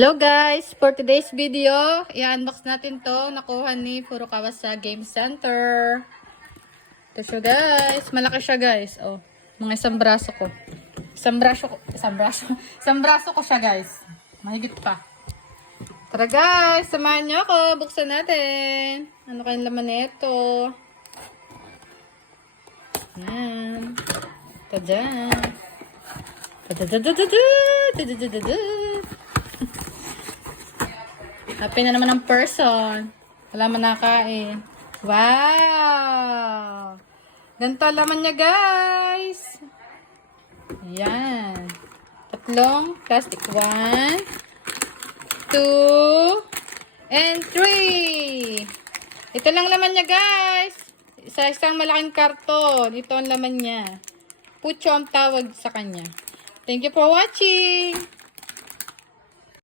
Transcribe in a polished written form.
Hello guys! For today's video, i-unbox natin to. Nakuha ni Furukawa sa Game Center. Ito siya guys. Malaki siya guys. Oh, mga isang braso ko. Isang braso ko siya guys. Mahigit pa. Tara guys, samahan niyo ako. Buksan natin. Ano kayong laman nito? Yan. Tadaan. Happy na naman ang person. Wala man nakain. Wow! Ganito laman niya, guys. Ayan. Tatlong plastic. 1, 2, and 3. Ito lang laman niya, guys. Sa isang malaking karton. Ito ang laman niya. Pucho ang tawag sa kanya. Thank you for watching.